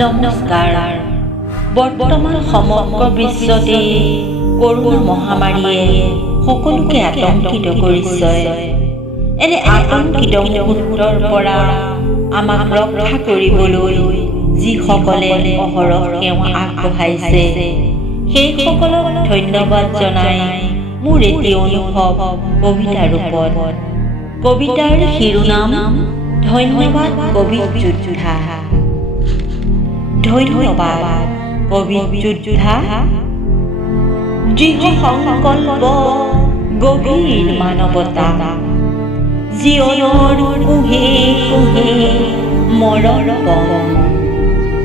নমস্কাৰ। বৰ্তমান সমগ্ৰ বিশ্বতে কৰোনা মহামাৰীয়ে সকলোকে আতংকিত কৰিছে। এনে আতংকিত মুহূৰ্তৰ পৰা আমাক ৰক্ষা কৰিবলৈ যিসকলে অহৰহ সেৱা আগবঢ়াইছে সেইসকলক ধন্যবাদ জনাই মোৰ এটি অনুভৱ কবিতা ৰূপত। কবিতাৰ শিৰোনাম ধন্যবাদ কবিৰ যোদ্ধা। ধন্যবাদ কবিৰ যোদ্ধা, দৃঢ় সংকল্প গভীৰ মানৱতা, জীৱনৰ কুহে কুহে মৰণ পণ,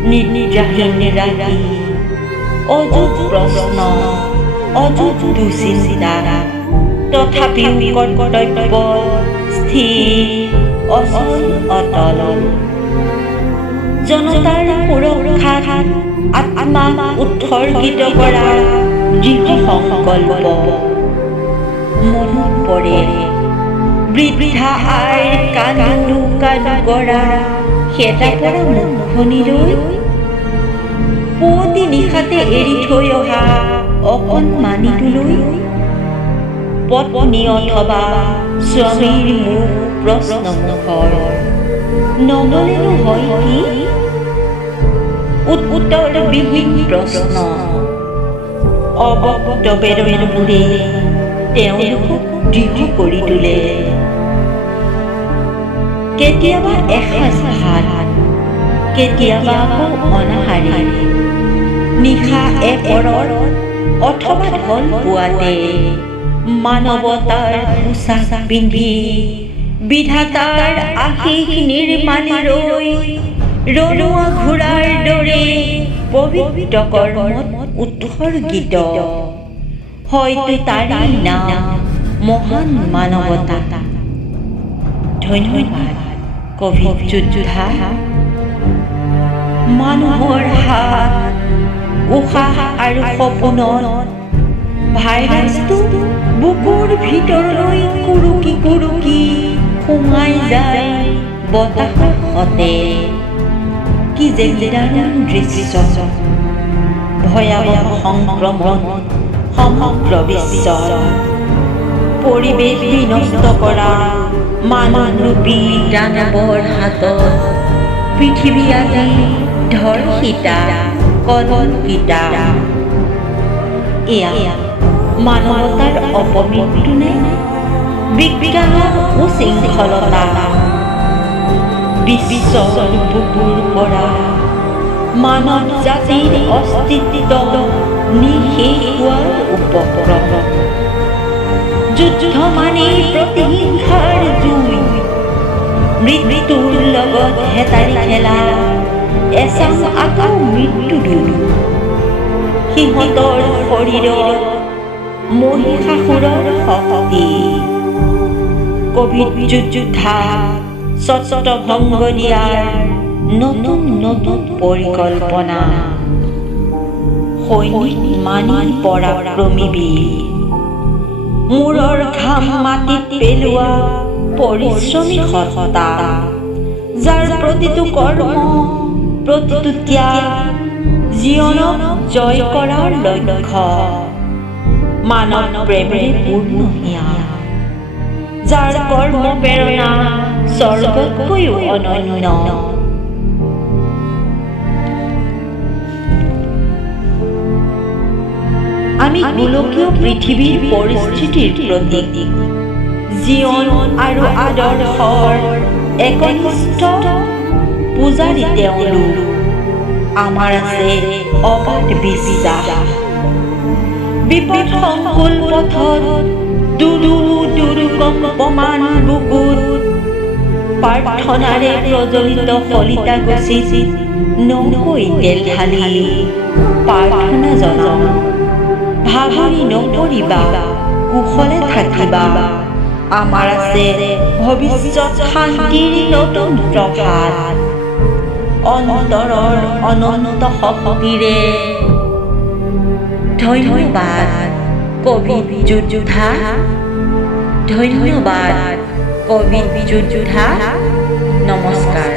নিদ্ৰাহীন ৰাতি, অযুত প্ৰশ্ন, অযুত দুশ্চিন্তা, তথাপিও কৰ্তব্য স্থিৰ অচল অটল, জনতাৰ সুৰক্ষাত আত্মা উৎসৰ্গিত কৰা দৃঢ় সংকল্প। মনত পৰে বৃদ্ধা আইৰ কান্দো কান্দো কৰা সেতা পৰা মুখনিলৈ, পুৱতি নিশাতে এৰি থৈ অহা অকণমানিটোলৈ, পত্নী অথবা স্বামীৰ মুখ প্ৰশ্নমুখৰ, নগলেনো হয় কি? উত্তৰ বিহীন প্ৰশ্ন, অবক্ত বেদনাবোৰে তেওঁলোকক দৃঢ় কৰি তোলে। কেতিয়াবা এসাঁজ ভাত, কেতিয়াবা আকৌ অনাহাৰে, নিশা এপৰত অথবা ঢল পুৱাতে মানৱতাৰ পোছাক পিন্ধি বিধাতাৰ আশীষ নিৰ্মালি ৰৈ ৰণুৱা ঘোঁৰাৰ দৰে পবিত্ৰ কৰ্মত উৎসৰ্গিত। হয়তো তাৰেই নাম মহান মানৱতা। ধন্যবাদ কবিৰ যোদ্ধা। মানুহৰ হাত, উশাহ আৰু সপোনত ভাইৰাছটো বুকুৰ ভিতৰলৈ কুৰুকি কুৰুকি সোমাই যায় বতাহৰ সতে। কি যে নিদাৰুণ দৃশ্য, ভয়াৱহ সংক্ৰমণ সমগ্ৰ বিশ্বত। পৰিৱেশ বিনষ্ট কৰা মানৱৰূপী দানৱৰ হাতত পৃথিৱী আজি ধৰ্ষিতা কলংকিতা। এয়া মানৱতাৰ অপমৃত্যু নে বিজ্ঞানৰ উশৃংখলতা? বিশ্বৰ বুকুৰ পৰা মানৱ জাতিৰ অস্তিত্ব নিঃশেষ হোৱাৰ উপক্ৰম। যুদ্ধ মানেই প্ৰতিহিংসাৰ জুই, মৃত্যুৰ লগত হেতাৰি খেলা এচাম আকৌ মৃত্যু দূৰ। সিহঁতৰ শৰীৰত মহিষাসুৰৰ শক্তি। কবিৰ যোদ্ধা ছত্ৰভংগ দিয়াৰ নতুন নতুন পৰিকল্পনা। সৈনিক মানিৰ পৰাক্ৰমী বীৰ, মূৰৰ ঘাম মাটিত পেলোৱা পৰিশ্ৰমী সত্তা, যাৰ প্ৰতিটো কৰ্ম প্ৰতিটো ত্যাগ জীৱনক জয় কৰাৰ লক্ষ্য। মানৱ প্ৰেমেৰে পূৰ্ণ হিয়া, যাৰ কৰ্ম প্ৰেৰণা স্বৰ্গতকৈও অনন্য। আমি গোলকীয় পৃথিৱীৰ পৰিস্থিতিৰ প্ৰতীক, জীৱন আৰু আদৰ্শৰ একনিষ্ঠ পূজাৰী তেওঁলোক। আমাৰ আছে অগাধ বিশ্বাস। বিপদ সংকুল পথত দুৰু দুৰু কম্পমান বুকুত প্ৰাৰ্থনাৰে প্ৰজ্বলিত শলিতা গছিত নকৈ তেল ঢালি প্ৰাৰ্থনা জনাওঁ। ভাগৰি নপৰিবা, কুশলে থাকিবা। আমাৰ আছে ভৱিষ্যত শান্তিৰ নতুন প্ৰভাত। অন্তৰৰ অনন্ত শক্তিৰে ধন্যবাদ কবিৰ যোদ্ধা। ধন্যবাদ কবিৰ যোদ্ধা। নমস্কাৰ।